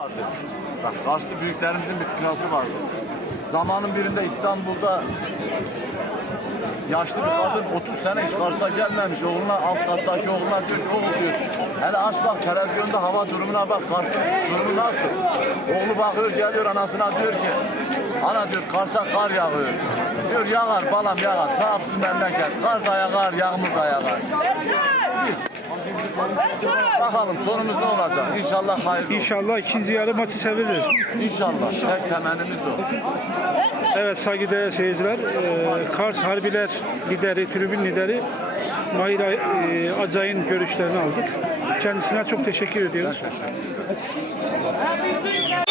Bak, Karslı büyüklerimizin bir tıknası vardı. Zamanın birinde İstanbul'da yaşlı bir kadın 30 sene hiç Kars'a gelmemiş. Oğluna, alt kattaki oğluna diyor ki oğul diyor. Hele aç bak televizyonda hava durumuna bak, Kars'ın durumu nasıl? Oğlu bakıyor geliyor anasına diyor ki ana diyor Kars'a kar yağıyor. Diyor yağar balam yağar, sahipsiz memleket. Kar da yağar, yağmur da yağar. Biz bakalım sonumuz ne olacak? İnşallah hayırlı olur. İnşallah ikinci yarı maçı seviniriz. İnşallah. Tek temennimiz o. Evet saygıdeğer seyirciler, Kars Harbiler lideri, tribün lideri Mahir Acay'ın görüşlerini aldık. Kendisine çok teşekkür ediyoruz. Teşekkür ederim.